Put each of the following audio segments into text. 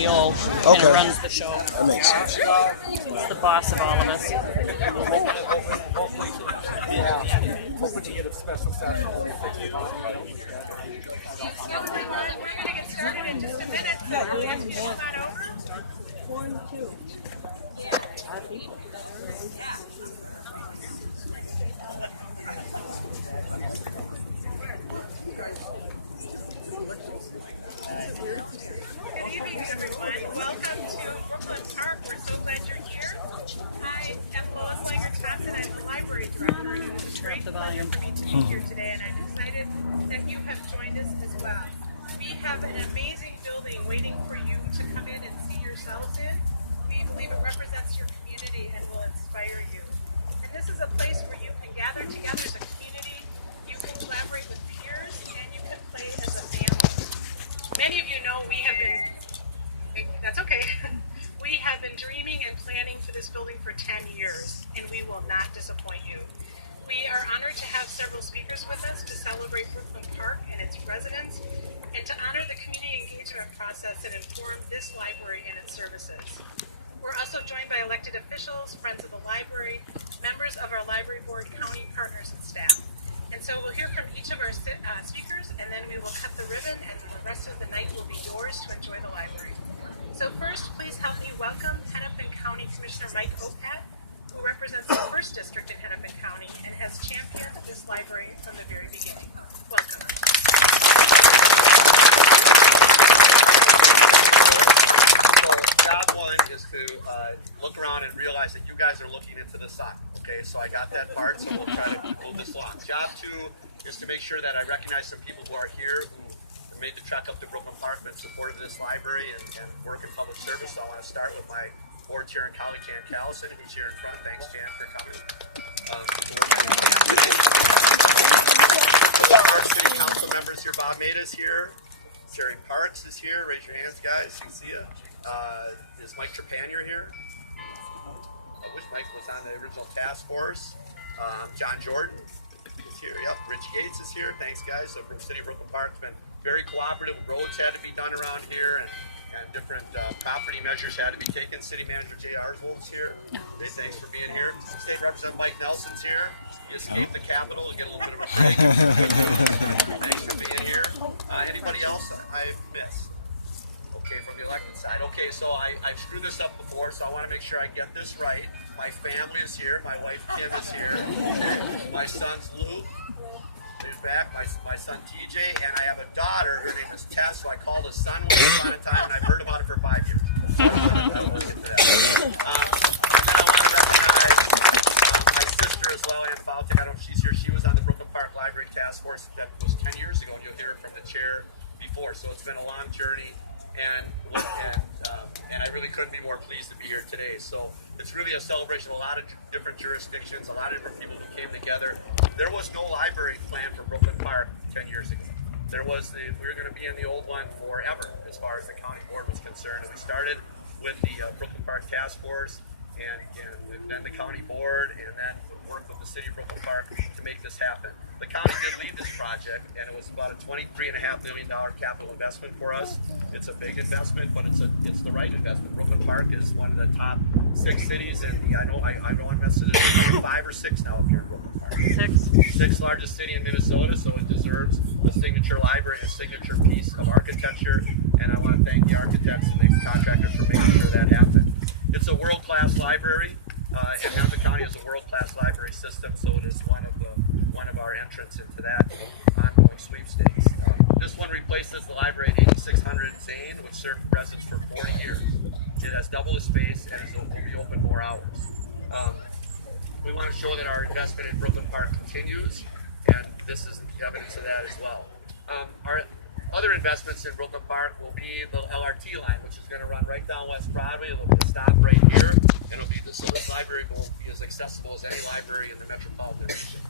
CEO Okay. and runs the show. That makes sense. He's the boss of all of us. Hoping to get a special session. We're going to get started in just a minute. So I'll ask you to come on over. Good evening, everyone. Welcome to Brooklyn Park. We're so glad you're here. I am Lois Langer-Thompson. I'm the library director, and it's a great pleasure for me to be here today, and I'm excited that you have joined us as well. We have an amazing building waiting for you to come in and see yourselves in. We believe it represents your community and will inspire you. And this is a place where you can gather together as a community, you can collaborate with peers, and you can play as a family. Many of you know we have been, that's okay, we have been dreaming and planning for this building for 10 years, and we will not disappoint you. We are honored to have several speakers with us to celebrate Brooklyn Park and its residents, and to honor the community engagement process that informed this library and its services. We're also joined by elected officials, friends of the library, members of our library board, county partners, and staff. And so we'll hear from each of our speakers, and then we will cut the ribbon, and the rest of the night will be yours to enjoy the library. So first, please help me welcome Hennepin County Commissioner Mike Opat, who represents the 1st District in Hennepin County and has championed this library from the very beginning. Welcome. Job one is to look around and realize that you guys are looking into the sun. Okay, so I got that part, so we'll try to move this along. Job two is to make sure that I recognize some people who are here who made the trek up to Brooklyn Park and supported this library and work in public service. So I want to start with my board chair and colleague, Jan Callison, who's here in front. Thanks, Jan, for coming. Our city council members here. Bob Maida's here. Sherry Parks is here. Raise your hands, guys. You can see it. Is Mike Trepanier here? I wish Mike was on the original task force. John Jordan is here. Yep. Rich Gates is here. Thanks, guys. So from City of Brooklyn Park, it's been very cooperative. Roads had to be done around here, and different property measures had to be taken. City Manager Jay Arsvold's here. Hey, thanks for being here. State Representative Mike Nelson's here. He escaped the Capitol to get a little bit of a break. Thanks for being here. Anybody else I missed? Okay, from the elected side. Okay, so I've screwed this up before, so I want to make sure I get this right. My family is here. My wife Kim is here. My son's Luke. He's back. My son TJ, and I have a daughter. Her name is Tess, who I called a son once upon a time, and I've heard about it for 5 years. So I won't get to that. And then I want to recognize my sister as well, Ann Faltic. I don't know if she's here. She was on the Brooklyn Park Library Task Force. That was 10 years ago, and you'll hear her from the chair before. So it's been a long journey, and I really couldn't be more pleased to be here today. So it's really a celebration of a lot of different jurisdictions, a lot of different people who came together. There was no library plan for Brooklyn Park 10 years ago. We were going to be in the old one forever as far as the county board was concerned. And we started with the Brooklyn Park Task Force and then the county board, and then worked with the city of Brooklyn Park to make this happen. The county did lead this project, and it was about a $23.5 million capital investment for us. It's a big investment, but it's the right investment. Brooklyn Park is one of the top 6 cities in the, I know I messed it up, 5 or 6 now up here in Brooklyn Park. 6th largest city in Minnesota, so it deserves a signature library, a signature piece of architecture, and I want to thank the architects and the contractors for making sure that happened. It's a world-class library, and Hennepin County has a world-class library system, so it is one of our entrants into that ongoing sweepstakes. This one replaces the library at 8600 Zane, which served residents for 40 years. It has double the space and will be open more hours. We want to show that our investment in Brooklyn Park continues, and this is evidence of that as well. Our other investments in Brooklyn Park will be the LRT line, which is going to run right down West Broadway. It'll stop right here, and so this library will be as accessible as any library in the metropolitan area.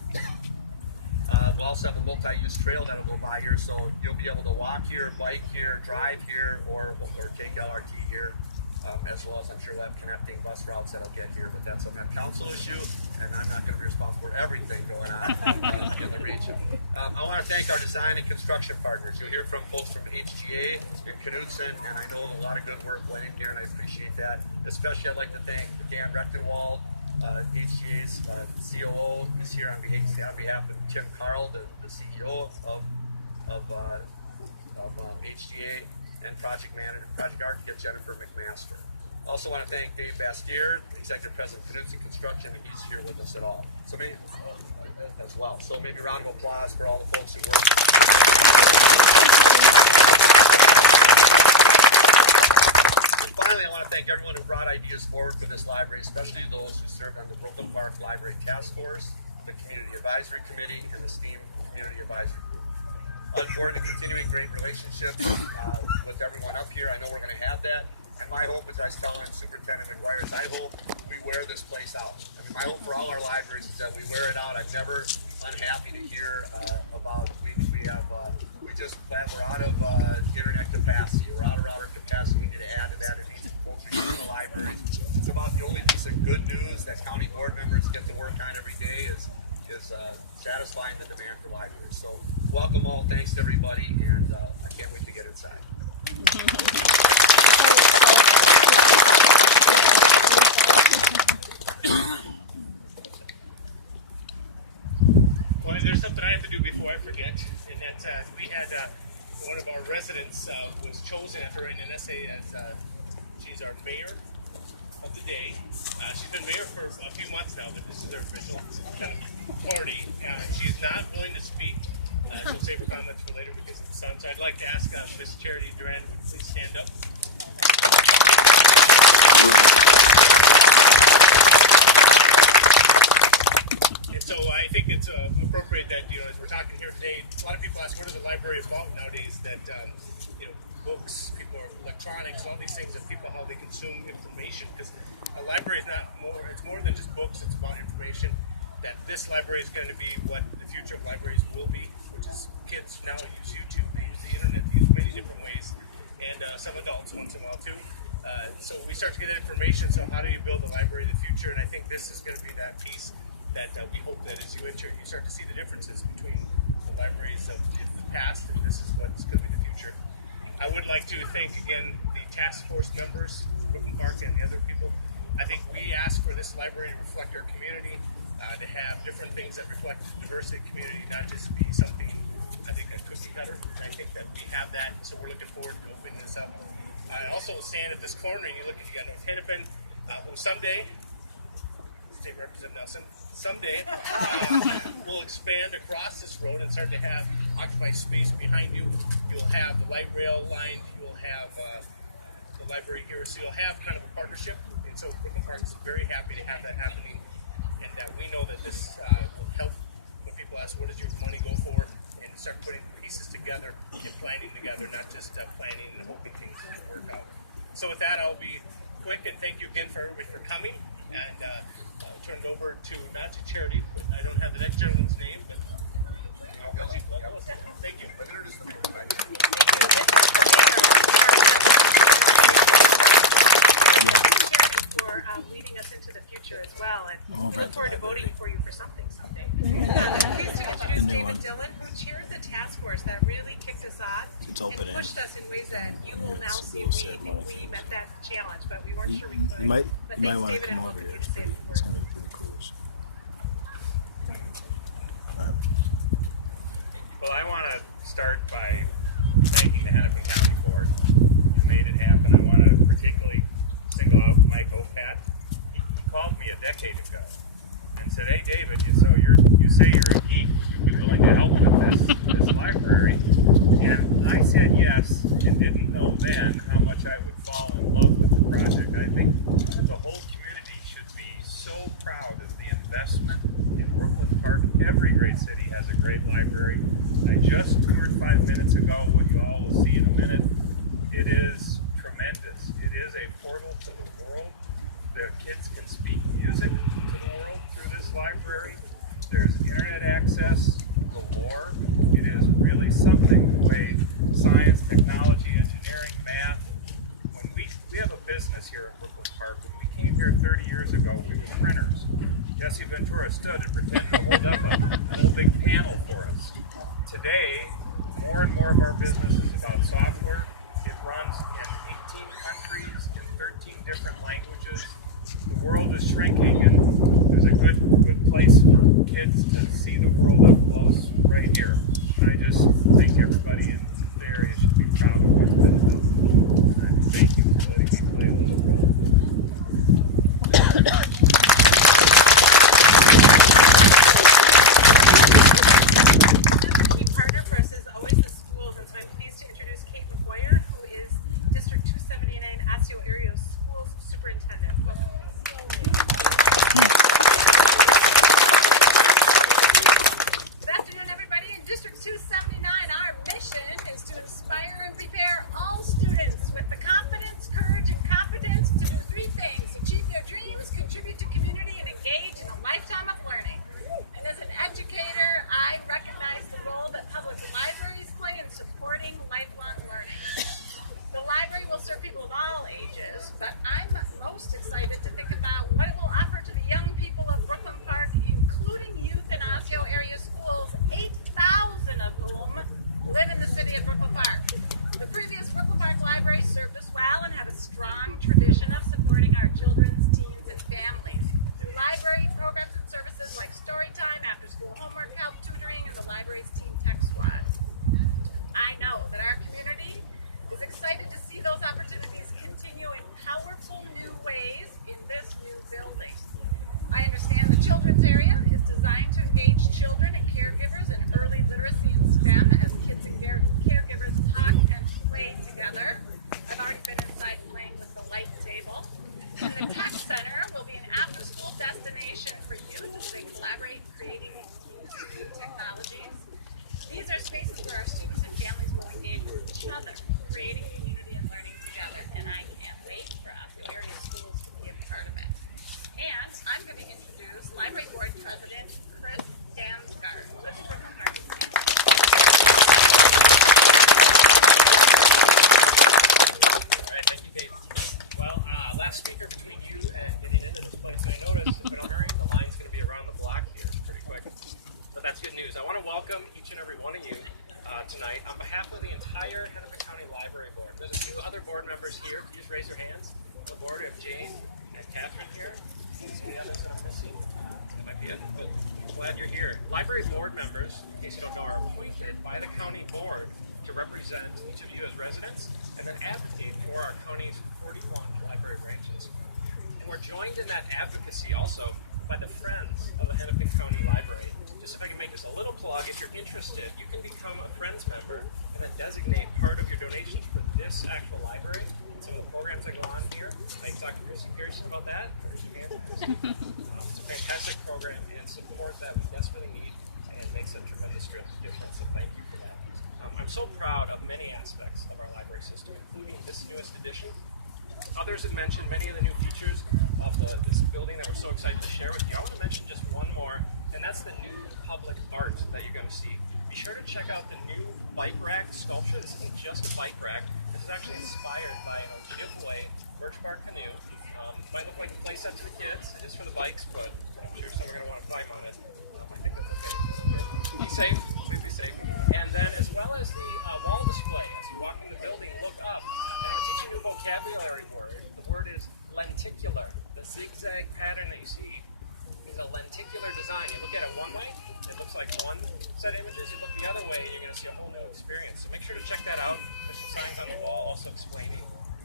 We'll also have a multi-use trail that'll go by here, so you'll be able to walk here, bike here, drive here, or take LRT here as well as I'm sure we'll have connecting bus routes that'll get here, but that's a council issue, and I'm not going to be responsible for everything going on in the region. I want to thank our design and construction partners. You'll hear from folks from HGA, Knudsen, and I know a lot of good work went in here, and I appreciate that. Especially, I'd like to thank Dan Rechtenwald, HGA's COO, who's here on behalf of Tim Carl, the CEO of HGA, and project manager, project architect Jennifer McMaster. Also want to thank Dave Bastier, Executive President of Knudsen Construction, and he's here with us at all. So maybe as well. So maybe a round of applause for all the folks who work. And finally, I want to thank everyone who brought ideas forward for this library, especially those who served on the Brooklyn Park Library Task Force, the Community Advisory Committee, and the STEAM Community Advisory Committee. I look forward to continuing great relationships with everyone up here. I know we're going to have that. And my hope, as I was telling Superintendent McGuire, is I hope we wear this place out. I mean, my hope for all our libraries is that we wear it out. I'm never unhappy to hear about we just we're out of internet capacity. We're out of router capacity. We need to add to that. It needs to focus on the libraries. It's about the only piece of good news that county board members get to work on every day is satisfying the demand for libraries. So welcome all, thanks to everybody, and I can't wait to get inside. Well, there's something I have to do before I forget, and that's we had one of our residents was chosen after writing an essay as she's our mayor of the day. She's been mayor for a few months now, but this is her official kind of party. She's not willing to speak. She'll save her comments for later because of the sun. So I'd like to ask Miss Charity Duran to please stand up. And so I think it's appropriate that, as we're talking here today, a lot of people ask, what is the library about nowadays? That, books, people, electronics, all these things, that people, how they consume information. Because a library is it's more than just books, it's about information. That this library is going to be what the future of libraries will be, which is kids now use YouTube, they use the internet, they use many different ways, and some adults once in a while too. So we start to get information, so how do you build a library of the future? And I think this is going to be that piece that we hope that as you enter, you start to see the differences between the libraries of the past, and this is what's going to be the future. I would like to thank again the task force members, Brooklyn Park, and the other people. I think we ask for this library to reflect our community, to have different things that reflect the diversity of the community, not just be something, I think, that cookie cutter. I think that we have that, so we're looking forward to opening this up. I also will stand at this corner, and you look at North Hennepin. Someday, State Representative Nelson, someday we'll expand across this road and start to have occupied space behind you. You'll have the light rail line. You'll have the library here, so you'll have kind of a partnership. And so Brooklyn Park is very happy to have that happening. We know that this will help when people ask, what does your money go for? And start putting pieces together and planning together, not just planning and hoping things will work out. So with that, I'll be quick and thank you again for everybody for coming. And I'll turn it over to, not to Charity, but I don't have the next gentleman's name, but thank you. Leading us into the future as well, and we look forward to voting for you for something someday. Please to introduce David Dillon, who chairs the task force that really kicked us off and pushed us in ways that you will now see we met that challenge, but we weren't sure we could. You might want to come over here. Well, I want to start by thanking the Hennepin County Board who made it happen. I want to particularly single out Mike Opat. He called me a decade ago and said, "Hey, David, you say you're a geek. Would you be willing to help with this library?" And I said yes, and didn't know then how much I would fall in love with the project. I think the whole community should here 30 years ago, we were printers. Jesse Ventura stood and pretended to hold up a whole big panel for us. Today, more and more of our business is about software. It runs in 18 countries, in 13 different languages. The world is shrinking, and there's a good place for kids to see the world up close right here. And I just think everybody in the area should be proud of what's been done. And thank you for letting me play a little role. Key partner for us is always the schools, and so I'm pleased to introduce Kate McGuire, who is District 279 Osseo Area Schools Superintendent. Welcome. Good afternoon, everybody. In District 279, our mission is to inspire and prepare all students with the confidence, courage, and competence to do three things: achieve their dreams, contribute to community, and engage in a lifetime of learning. And as an educator, I recognize the role that public libraries play in supporting lifelong learning. The library will serve people of all ages, but I'm most excited to think about what it will offer to the young people of Brooklyn Park, including youth in Osseo area schools, 8,000 of whom live in the city of Brooklyn Park. The previous Brooklyn Park Library served us well and had a strong tradition of supporting our children's teens and families through library programs and services like story time, after-school homework help, tutoring, and the library's Teen Tech Squad. I know that our community is excited to see those opportunities continue in powerful new ways in this new building. I understand the children's area is designed to engage children and caregivers in early literacy and STEM as kids and caregivers talk and play together. I've already been inside playing with the light table. And the Tech Center will be an after-school destination for youth as they collaborate, creating new technologies. These are spaces where our students and families will engage with each other, creating community and learning together. And I can't wait for us, the area schools, to be a part of it. And I'm going to introduce Library Board President Chris Dansgaard. Let's work on our Thank you, Kate. Well, last speaker between you and getting into this place, I noticed the line's going to be around the block here pretty quick. But that's good news. I want to welcome each and every one of you tonight on behalf of the entire Hennepin County Library Board. There's a few other board members here. Please raise your hands. The board of Jane and Catherine here. Please stand as I'm missing. That might be it. But I'm glad you're here. Library board members, in case you don't know, are appointed by the county board to represent each of you as residents and then advocate for our county's 41 library branches. And we're joined in that advocacy also by the Friends of the Hennepin County Library. Just if I can make this a little plug, if you're interested, you can become a Friends member and then designate part of your donation for this actual library. Some of the programs that go on here. Like Dr. Bruce curious about that. It's a fantastic program and support that we desperately need and makes a tremendous difference. So thank you for that. I'm so proud of many aspects of our library system, including this newest edition. Others have mentioned many of the new features of this building that we're so excited to share with you. I want to mention just one more, and that's the new public art that you're going to see. Be sure to check out the new bike rack sculpture. This isn't just a bike rack. This is actually inspired by a kid play, Birch Bark Canoe. Might look like a play set to the kids. It is for the bikes, but I'm sure some are going to want to climb on it. Be safe. Please be safe. And then as well as the wall display, as you walk in the building, look up. I'm going to teach you a vocabulary word. The word is lenticular. The zigzag pattern that you see is a lenticular design. You look at it one way, it looks like one set of images. You look the other way, you're going to see a whole new experience. So make sure to check that out. There's some signs on the wall also explaining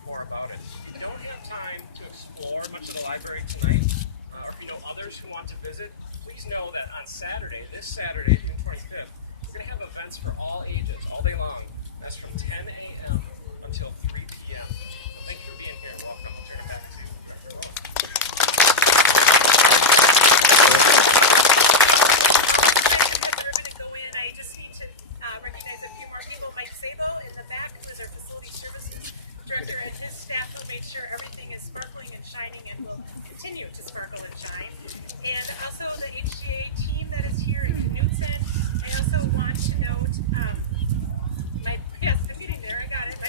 more about it. If you don't have time to explore much of the library tonight, or if you know others who want to visit, please know that on Saturday, this Saturday, June 25th, we're going to have events for all ages, all day long. That's from 10 a.m. until 3 p.m. Thank you for being here. Welcome. Turn it back to you. We're going to go in. I just need to recognize a few more people. Mike Sabo in the back, who is our facility services director, and his staff will make sure everything is sparkling and shining and will continue to sparkle and shine. And also the HGA team that is here in Knutson. I also want to note, the meeting there, I got it.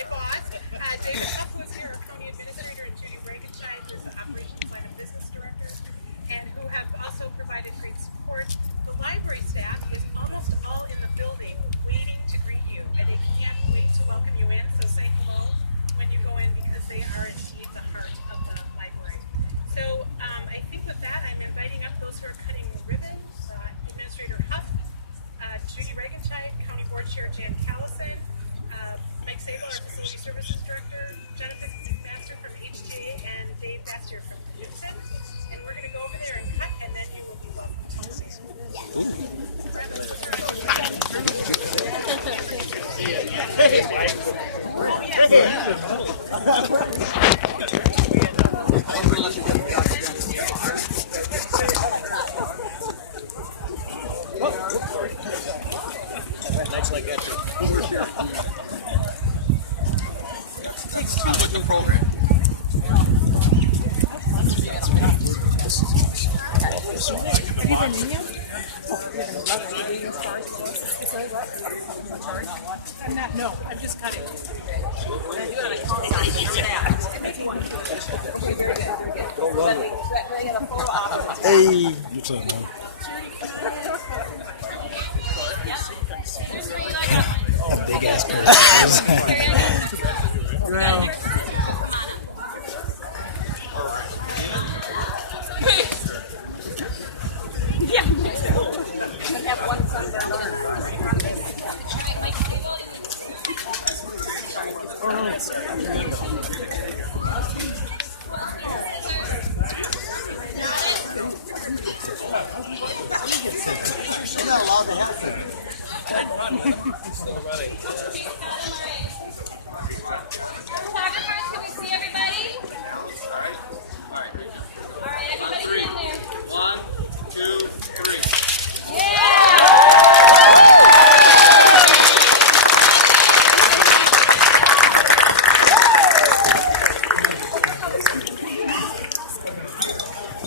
I'm not, no, I'm just cutting. Hey, what's up, man?